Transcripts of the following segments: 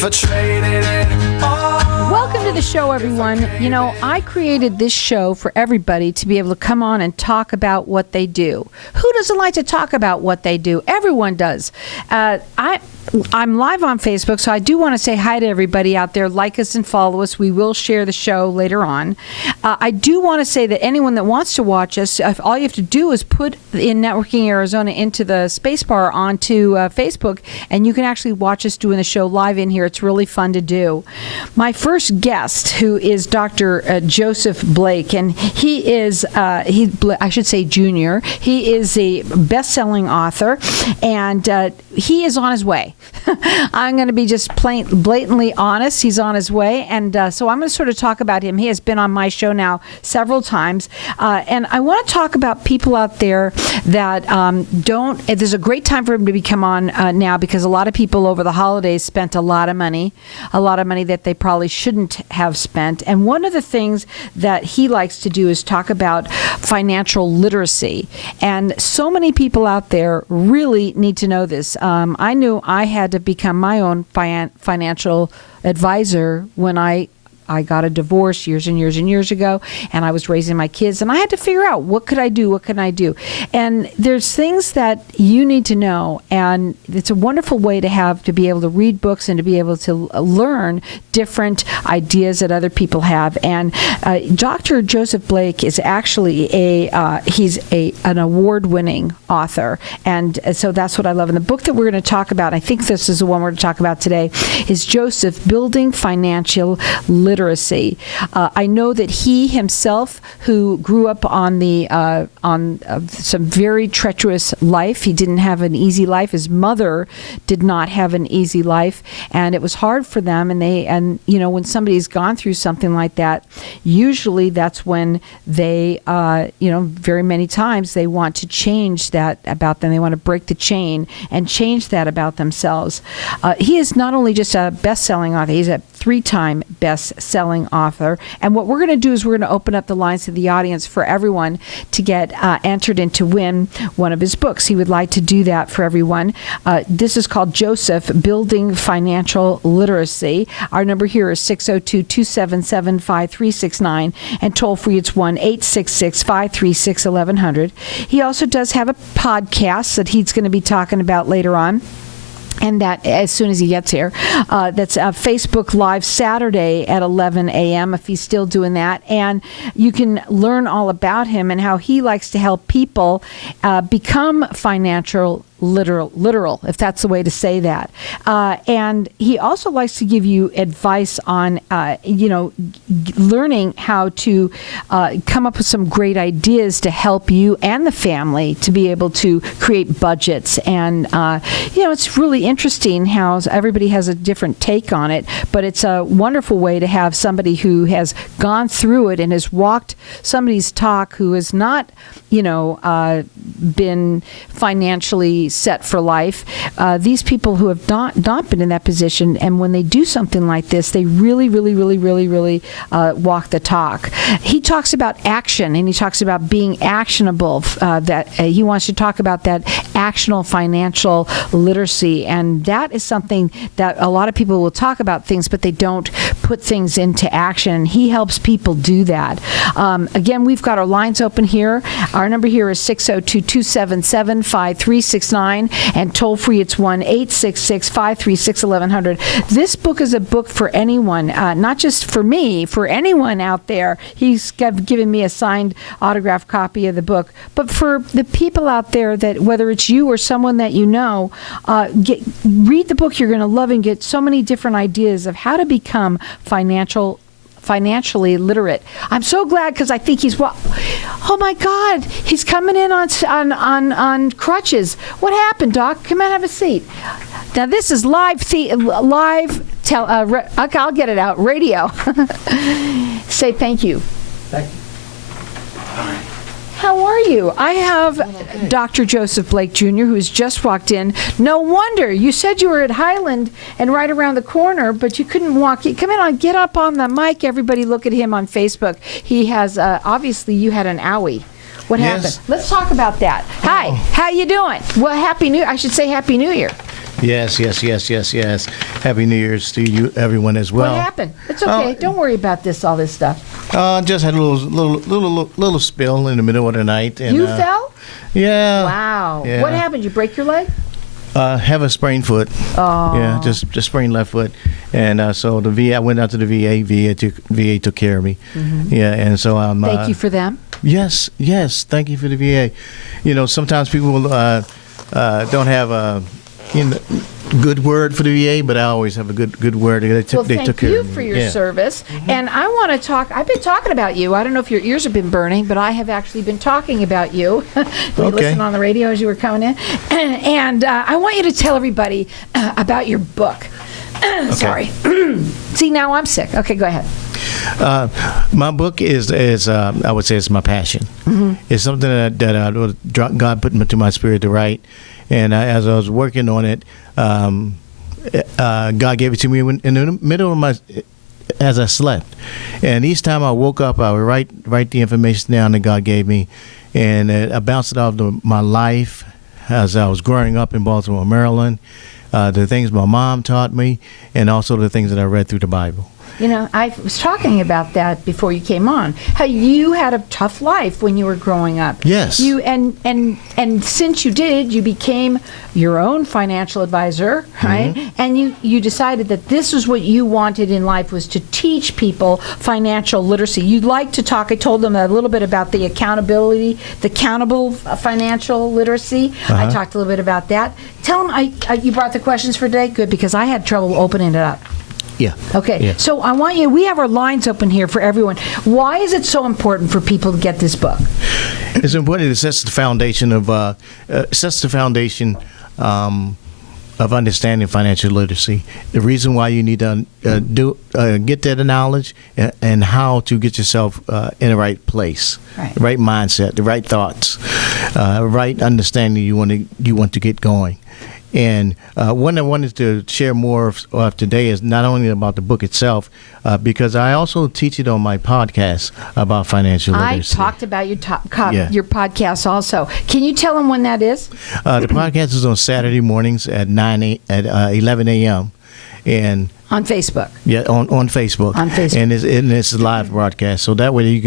if I traded it all. Welcome to the show, everyone. You know, I created this show for everybody to be able to come on and talk about what they do. Who doesn't like to talk about what they do? Everyone does. I'm live on Facebook, so I do want to say hi to everybody out there. Like us and follow us. We will share the show later on. I do want to say that anyone that wants to watch us, all you have to do is put in Networking Arizona into the space bar onto Facebook, and you can actually watch us doing the show live in here. It's really fun to do. My first guest, who is Dr. Joseph Blake, and he is, I should say junior. He is a best-selling author, and he is on his way. I'm going to be just blatantly honest. He's on his way. And so I'm going to sort of talk about him. He has been on my show now several times. And I want to talk about people out there that there's a great time for him to come on now, because a lot of people over the holidays spent a lot of money that they probably shouldn't have spent. And one of the things that he likes to do is talk about financial literacy. And so many people out there really need to know this. I knew I had to become my own financial advisor when I got a divorce years and years and years ago, and I was raising my kids, and I had to figure out what can I do. And there's things that you need to know, and it's a wonderful way to be able to read books and to be able to learn different ideas that other people have. And Dr. Joseph Blake is actually an award-winning author, and so that's what I love. And the book that we're going to talk about, I think this is the one we're going to talk about today, is Joseph, Building Financial Literacy. I know that he himself, who grew up on some very treacherous life, he didn't have an easy life. His mother did not have an easy life, and it was hard for them. And when somebody's gone through something like that, usually that's when they, very many times they want to change that about them. They want to break the chain and change that about themselves. He is not only just a best-selling author; he's a 3-time best-selling author. And what we're going to do is we're going to open up the lines to the audience for everyone to get entered in to win one of his books. He would like to do that for everyone. This is called Joseph, Building Financial Literacy. Our number here is 602-277-5369, and toll-free it's 1-866-536-1100. He also does have a podcast that he's going to be talking about later on. And that, as soon as he gets here, that's Facebook Live Saturday at 11 a.m. if he's still doing that. And you can learn all about him and how he likes to help people become financial literal, if that's the way to say that. And he also likes to give you advice on, learning how to come up with some great ideas to help you and the family to be able to create budgets. And, it's really interesting how everybody has a different take on it, but it's a wonderful way to have somebody who has gone through it and has walked somebody's talk, who has not, been financially set for life. These people who have not been in that position, and when they do something like this, they really walk the talk. He talks about action, and he talks about being actionable, that he wants to talk about that actionable financial literacy, and that is something that a lot of people will talk about things, but they don't put things into action. He helps people do that. Again, we've got our lines open here. Our number here is 602-277-5369, and toll-free it's 1-866-536-1100. This book is a book for anyone, not just for me, for anyone out there. He's given me a signed autographed copy of the book, but for the people out there that, whether it's you or someone that you know, read the book. You're going to love and get so many different ideas of how to become financially literate. I'm so glad, because I think oh my God, he's coming in on crutches. What happened, Doc? Come on, have a seat. Now this is I'll get it out, radio. Say thank you. Thank you. All right. How are you? I have Dr. Joseph Blake Jr., who has just walked in. No wonder. You said you were at Highland and right around the corner, but you couldn't walk. Come in, get up on the mic. Everybody look at him on Facebook. He has, obviously, you had an owie. What happened? Let's talk about that. Hi, how you doing? Well, I should say Happy New Year. Yes. Happy New Year's to you, everyone, as well. What happened? It's okay. Don't worry about all this stuff. Just had a little spill in the middle of the night. And, You fell? Yeah. Wow. Yeah. What happened? You break your leg? Have a sprained foot. Oh. Yeah, just sprained left foot, and so the VA. I went out to the VA. VA took care of me. Mm-hmm. Yeah, and so I'm. Thank you for them. Yes. Thank you for the VA. Sometimes people don't have a good word for the VA, but I always have a good word. They took Thank care you of me. for your Yeah. service. And I want to talk. I've been talking about you. I don't know if your ears have been burning, but I have actually been talking about you. We Okay. listened on the radio as you were coming in. And I want you to tell everybody about your book. Sorry. See, now I'm sick. Okay, go ahead. My book is I would say it's my passion. Mm-hmm. It's something that God put into my spirit to write, and as I was working on it, God gave it to me in the middle of as I slept, and each time I woke up, I would write the information down that God gave me, and I bounced it off my life as I was growing up in Baltimore, Maryland, the things my mom taught me, and also the things that I read through the Bible. I was talking about that before you came on. How you had a tough life when you were growing up. Yes. You and since you did, you became your own financial advisor, right? Mm-hmm. And you decided that this is what you wanted in life, was to teach people financial literacy. You'd like to talk. I told them a little bit about the accountable financial literacy. I talked a little bit about that. Tell them you brought the questions for today. Good, because I had trouble opening it up. Yeah. Okay, Yeah. so we have our lines open here for everyone. Why is it so important for people to get this book? It's important. It sets the foundation of understanding financial literacy. The reason why you need to get that knowledge and how to get yourself in the right place, Right. the right mindset, the right thoughts, right understanding you want to get going. And what I wanted to share more of today is not only about the book itself, because I also teach it on my podcast about financial literacy. I talked about your podcast also. Can you tell them when that is? The podcast is on Saturday mornings at 11 a.m. and On Facebook. yeah, on Facebook. On Facebook. And it's a live broadcast, so that way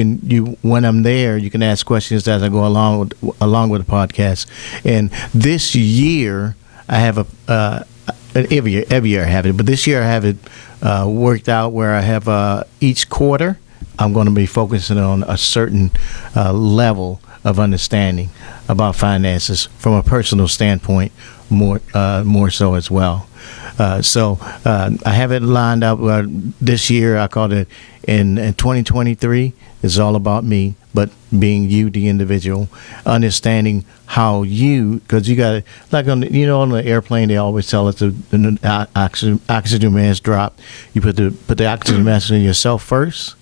when I'm there, you can ask questions as I go along with the podcast. And this year, I have every year I have it, but this year I have it worked out where I have each quarter I'm going to be focusing on a certain level of understanding about finances from a personal standpoint, more so as well. So I have it lined up this year. I called it in 2023. It's all about me, but being you, the individual, understanding how because you got to, like on the airplane, they always tell us the oxygen mask drop. You put the oxygen mask on yourself first,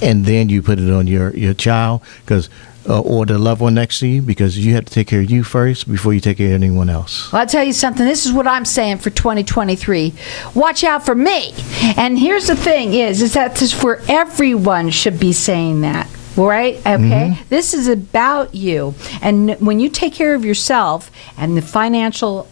and then you put it on your child, or the loved one next to you, because you have to take care of you first before you take care of anyone else. Well, I'll tell you something. This is what I'm saying for 2023. Watch out for me. And here's the thing is that this for everyone should be saying that. Right? Okay. Mm-hmm. This is about you. And when you take care of yourself and the financial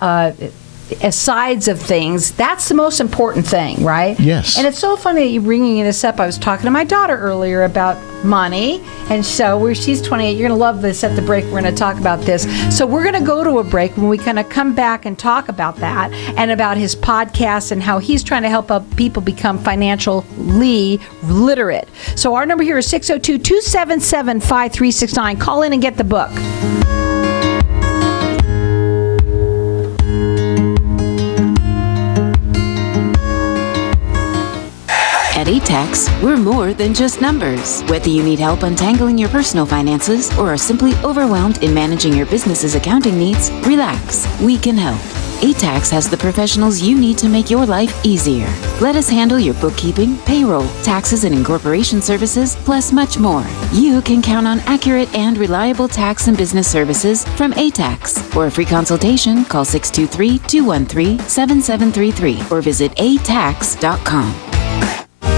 sides of things, that's the most important thing, right? Yes. And it's so funny that you're bringing this up. I was talking to my daughter earlier about money, and so she's 28. You're going to love this. At the break, we're going to talk about this. So we're going to go to a break when we kind of come back and talk about that and about his podcast and how he's trying to help people become financially literate. So our number here is 602-277-5369. Call in and get the book. At ATAX, we're more than just numbers. Whether you need help untangling your personal finances or are simply overwhelmed in managing your business's accounting needs, relax. We can help. ATAX has the professionals you need to make your life easier. Let us handle your bookkeeping, payroll, taxes and incorporation services, plus much more. You can count on accurate and reliable tax and business services from ATAX. For a free consultation, call 623-213-7733 or visit atax.com.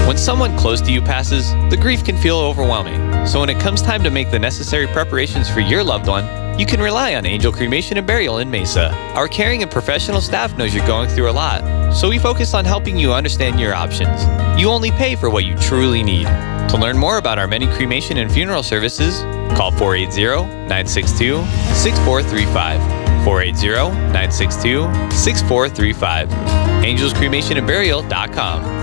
When someone close to you passes, the grief can feel overwhelming. So when it comes time to make the necessary preparations for your loved one, you can rely on Angel Cremation and Burial in Mesa. Our caring and professional staff knows you're going through a lot, so we focus on helping you understand your options. You only pay for what you truly need. To learn more about our many cremation and funeral services, call 480-962-6435. 480-962-6435. AngelsCremationandBurial.com.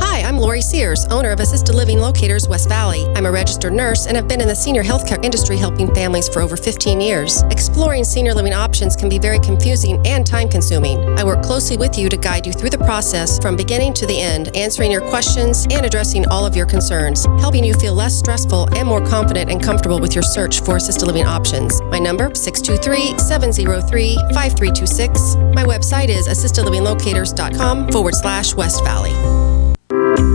Hi, I'm Lori Sears, owner of Assisted Living Locators West Valley. I'm a registered nurse and have been in the senior healthcare industry helping families for over 15 years. Exploring senior living options can be very confusing and time-consuming. I work closely with you to guide you through the process from beginning to the end, answering your questions and addressing all of your concerns, helping you feel less stressful and more confident and comfortable with your search for assisted living options. My number, 623-703-5326. My website is assistedlivinglocators.com/West Valley.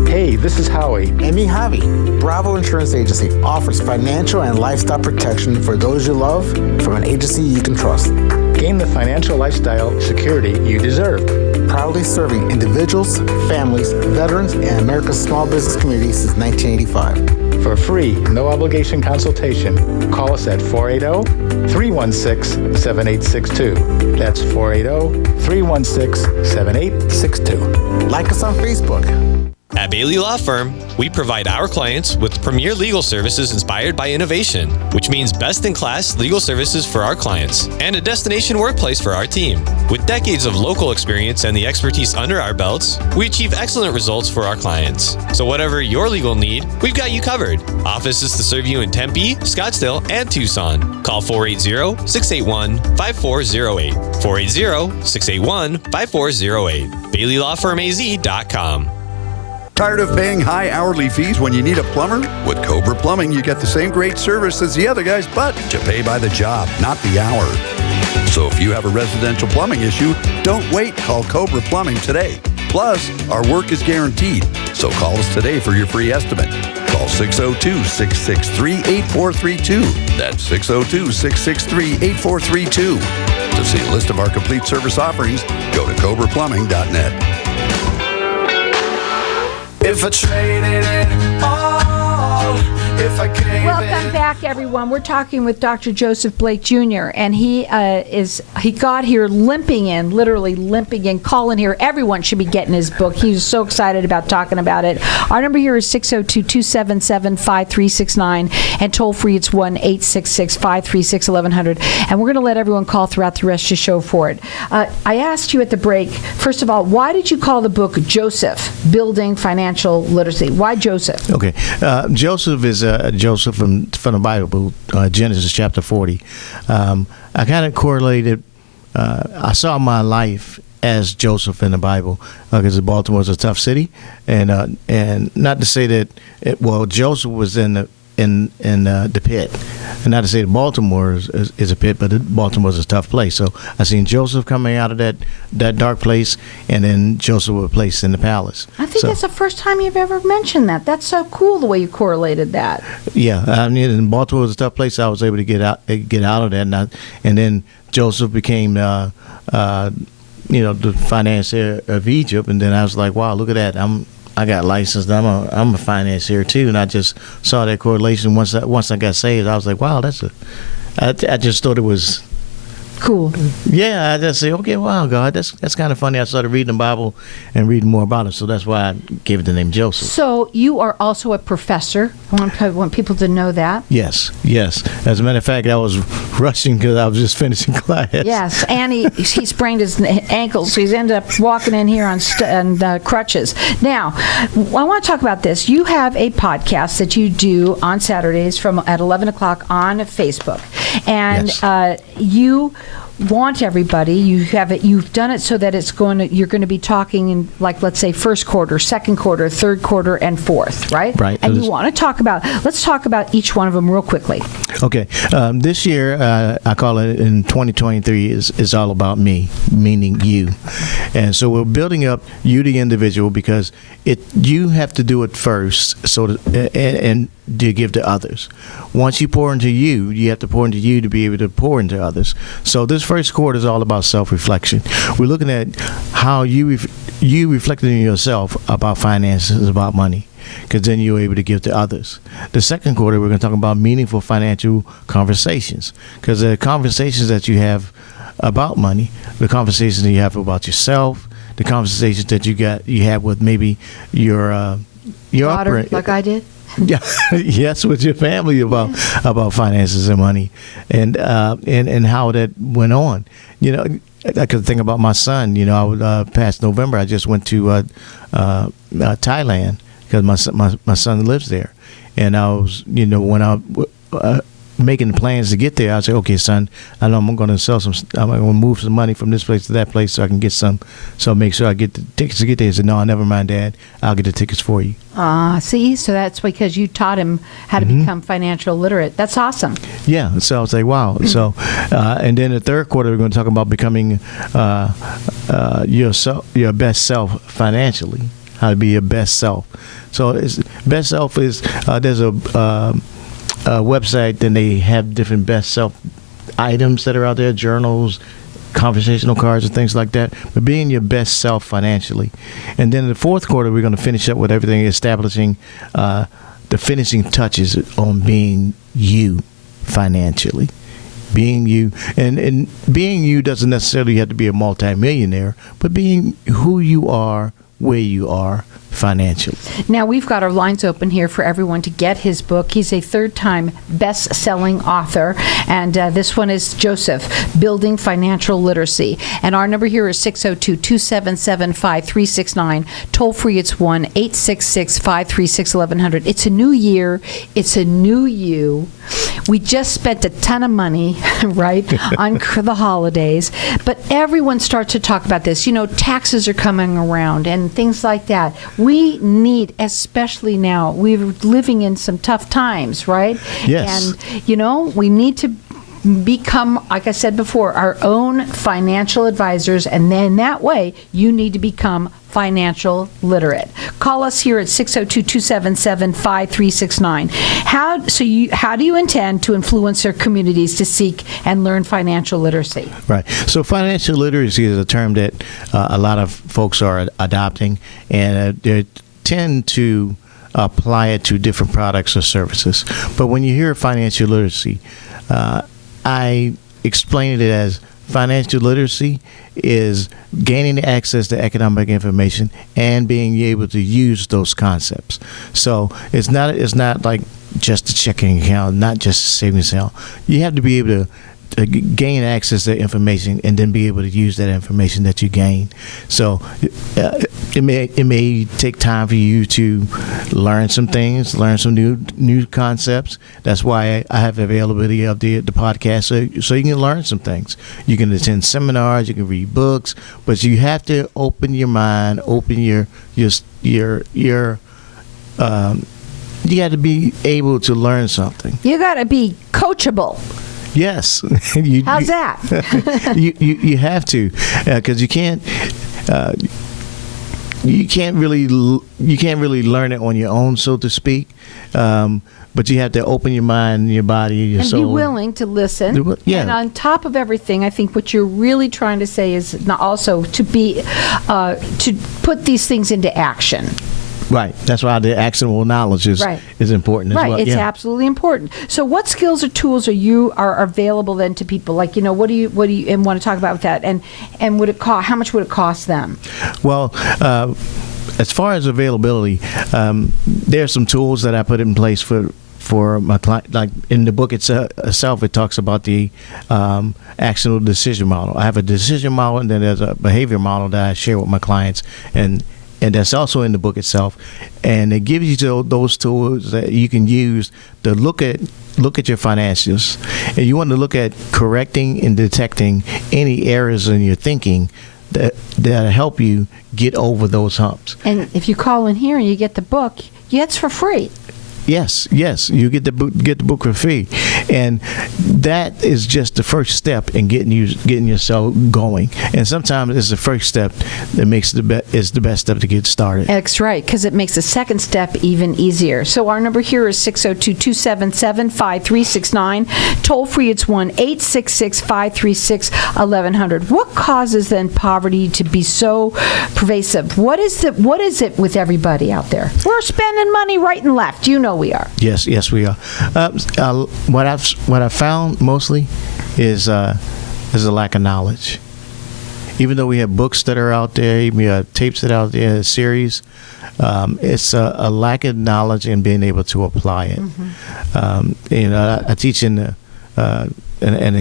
Hey, this is Howie. And me, Javi. Bravo Insurance Agency offers financial and lifestyle protection for those you love from an agency you can trust. Gain the financial lifestyle security you deserve. Proudly serving individuals, families, veterans, and America's small business community since 1985. For free, no obligation consultation, call us at 480-316-7862. That's 480-316-7862. Like us on Facebook. At Bailey Law Firm, we provide our clients with premier legal services inspired by innovation, which means best-in-class legal services for our clients and a destination workplace for our team. With decades of local experience and the expertise under our belts, we achieve excellent results for our clients. So whatever your legal need, we've got you covered. Offices to serve you in Tempe, Scottsdale, and Tucson. Call 480-681-5408. 480-681-5408. BaileyLawFirmAZ.com. Tired of paying high hourly fees when you need a plumber? With Cobra Plumbing, you get the same great service as the other guys, but you pay by the job, not the hour. So if you have a residential plumbing issue, don't wait. Call Cobra Plumbing today. Plus, our work is guaranteed. So call us today for your free estimate. Call 602-663-8432. That's 602-663-8432. To see a list of our complete service offerings, go to cobraplumbing.net. If I traded it all, if I gave Welcome back, everyone. We're talking with Dr. Joseph Blake Jr., and he got here limping in, literally limping in, calling here. Everyone should be getting his book. He was so excited about talking about it. Our number here is 602-277-5369, and toll free it's 1-866-536-1100. And we're going to let everyone call throughout the rest of the show for it. I asked you at the break, first of all, why did you call the book Joseph, Building Financial Literacy? Why Joseph? Okay. Joseph is Joseph from the Bible, Genesis chapter 40. I kind of correlated, I saw my life as Joseph in the Bible, because Baltimore is a tough city, and not to say that, Joseph was in the pit, and not to say that Baltimore is a pit, but Baltimore is a tough place. So I seen Joseph coming out of that dark place, and then Joseph was placed in the palace. I think that's the first time you've ever mentioned that. That's so cool the way you correlated that. Yeah, I mean, in Baltimore was a tough place. I was able to get out of that, and then Joseph became the financier of Egypt, and then I was like, wow, look at that. I got licensed. I'm a financier too, and I just saw that correlation once I got saved. I was like, wow, I just thought it was cool. Yeah, I just say, okay, wow, God, that's kind of funny. I started reading the Bible and reading more about it, so that's why I gave it the name Joseph. So you are also a professor. I want people to know that. Yes. As a matter of fact, I was rushing because I was just finishing class. Yes, and he sprained his ankles, so he's ended up walking in here on crutches. Now, I want to talk about this. You have a podcast that you do on Saturdays at 11 o'clock on Facebook, and yes. You want everybody, you've done it so that you're going to be talking in, like, let's say first quarter, second quarter, third quarter, and fourth, right? And you want to let's talk about each one of them real quickly. Okay. This year, I call it, in 2023, is all about me, meaning you. And so we're building up you, the individual, because you have to do it first, and to give to others. Once you pour into you, you have to pour into you to be able to pour into others. So this first quarter is all about self-reflection. We're looking at how you reflected in yourself about finances, about money. because then you're able to give to others. The second quarter, we're going to talk about meaningful financial conversations, because the conversations that you have about money, the conversations that you have about yourself, the conversations that you have with maybe your Daughter, like I did. Yeah, yes, with your family about finances and money, and how that went on. I could think about my son. Past November, I just went to Thailand because my son lives there, and I was, when I making plans to get there, I said, okay, son, I know I'm going to I'm going to move some money from this place to that place so I can get some, so make sure I get the tickets to get there. He said, no, never mind, Dad, I'll get the tickets for you. See, so that's because you taught him how to become financial literate. That's awesome. Yeah, so I was like, wow. So, and then the third quarter, we're going to talk about becoming your best self financially, how to be your best self. So best self is, there's a website, then they have different best self items that are out there, journals, conversational cards, and things like that. But being your best self financially. And then in the fourth quarter, we're going to finish up with everything, establishing the finishing touches on being you financially. Being you, and being you doesn't necessarily have to be a multimillionaire, but being who you are, where you are financially. Now, we've got our lines open here for everyone to get his book. He's a third-time best-selling author, and this one is Joseph, Building Financial Literacy. And our number here is 602-277-5369. Toll-free, it's 1-866-536-1100. It's a new year. It's a new you. We just spent a ton of money, right, on the holidays, but everyone starts to talk about this. Taxes are coming around and things like that. We need, especially now, we're living in some tough times, right? Yes. And, we need to become, like I said before, our own financial advisors, and then that way you need to become financial literate. Call us here at 602-277-5369. How do you intend to influence your communities to seek and learn financial literacy? Right. So financial literacy is a term that a lot of folks are adopting, and they tend to apply it to different products or services. But when you hear financial literacy, I explain it as financial literacy is gaining access to economic information and being able to use those concepts. So it's not like just a checking account, not just a savings account. You have to be able to gain access to information and then be able to use that information that you gain. So it may take time for you to learn some things, learn some new concepts. That's why I have availability of the podcast, so you can learn some things. You can attend seminars, you can read books, but you have to open your mind, open your you got to be able to learn something. You got to be coachable. Yes. How's that? you have to, because you can't really learn it on your own, so to speak. But you have to open your mind, your body, your soul. And be willing to listen. Yeah. And on top of everything, I think what you're really trying to say is not also to be to put these things into action. Right. That's why the actionable knowledge is important as well. Right. It's absolutely important. So what skills or tools are available then to people? Like, what do you and want to talk about with that? And would it cost, how much would it cost them? Well, as far as availability, there are some tools that I put in place for my client. Like in the book itself, it talks about the actionable decision model. I have a decision model, and then there's a behavior model that I share with my clients, and that's also in the book itself. And it gives you those tools that you can use to look at your financials. And you want to look at correcting and detecting any errors in your thinking that help you get over those humps. And if you call in here and you get the book, it's for free. Yes, you get the book for free, And that is just the first step in getting yourself going. And sometimes it's the first step that makes the best step to get started. That's right, because it makes the second step even easier. So our number here is 602-277-5369. Toll free, it's 1-866-536-1100. What causes then poverty to be so pervasive? What is it with everybody out there? We're spending money right and left. You know we are. Yes, we are. What I've found mostly is a lack of knowledge. Even though we have books that are out there, even we have tapes that are out there, a series, it's a lack of knowledge and being able to apply it. I teach in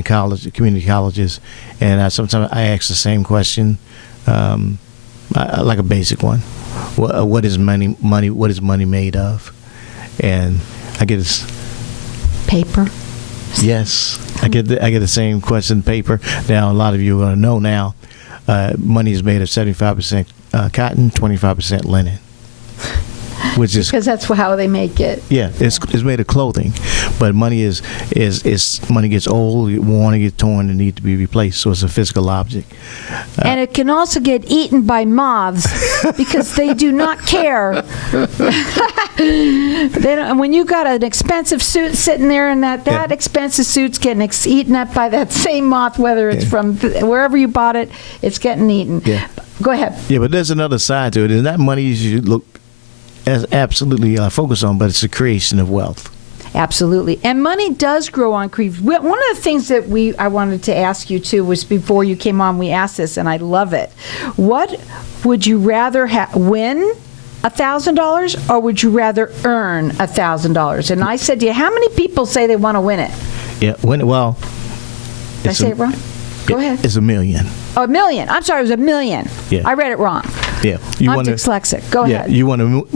college, community colleges, and sometimes I ask the same question, like a basic one: what is money? What is money made of? And I get this paper. Yes, I get the same question, paper. Now a lot of you are going to know now. Money is made of 75% cotton, 25% linen, which is because that's how they make it. Yeah, it's made of clothing, but money is money gets old, worn, and get torn, and need to be replaced. So it's a physical object. And it can also get eaten by moths because they do not care. When you got an expensive suit sitting there, and that expensive suit's getting eaten up by that same moth, whether it's from wherever you bought it, it's getting eaten. Yeah. Go ahead. Yeah, but there's another side to it. It's not money you should look as absolutely focus on, but it's the creation of wealth. Absolutely. And money does grow on trees. One of the things that I wanted to ask you too was, before you came on, we asked this, and I love it. What would you rather win $1,000, or would you rather earn $1,000? And I said to you, how many people say they want to win it? Yeah, well. Did I say it wrong? Go ahead. It's $1 million. Oh, $1 million. I'm sorry, it was $1 million. Yeah. I read it wrong. Yeah. I'm dyslexic. Go ahead. You want to?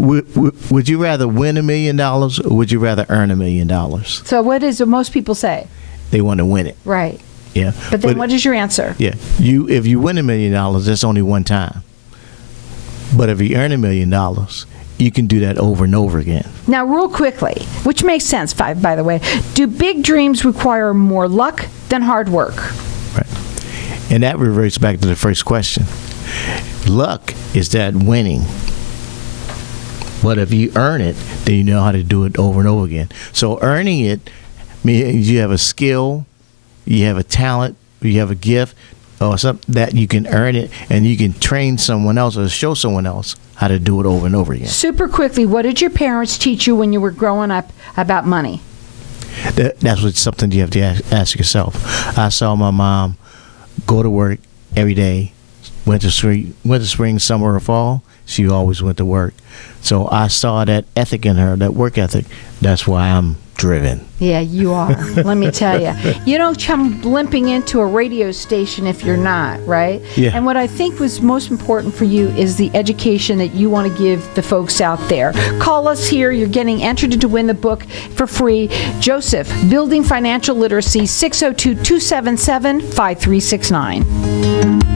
Would you rather win $1 million, or would you rather earn $1 million? So what is it most people say? They want to win it. Right. Yeah. But then what is your answer? Yeah. If you win $1 million, that's only one time. But if you earn $1 million, you can do that over and over again. Now, real quickly, which makes sense, by the way, do big dreams require more luck than hard work? Right. And that reverts back to the first question. Luck is that winning. But if you earn it, then you know how to do it over and over again. So earning it means you have a skill, you have a talent, you have a gift, or something that you can earn it, and you can train someone else or show someone else how to do it over and over again. Super quickly, what did your parents teach you when you were growing up about money? That's something you have to ask yourself. I saw my mom go to work every day, winter, spring, summer, or fall. She always went to work. So I saw that ethic in her, that work ethic. That's why I'm driven. Yeah, you are. Let me tell you. You don't come limping into a radio station if you're not, right? Yeah. And what I think was most important for you is the education that you want to give the folks out there. Call us here. You're getting entered to win the book for free. Joseph, Building Financial Literacy, 602-277-5369.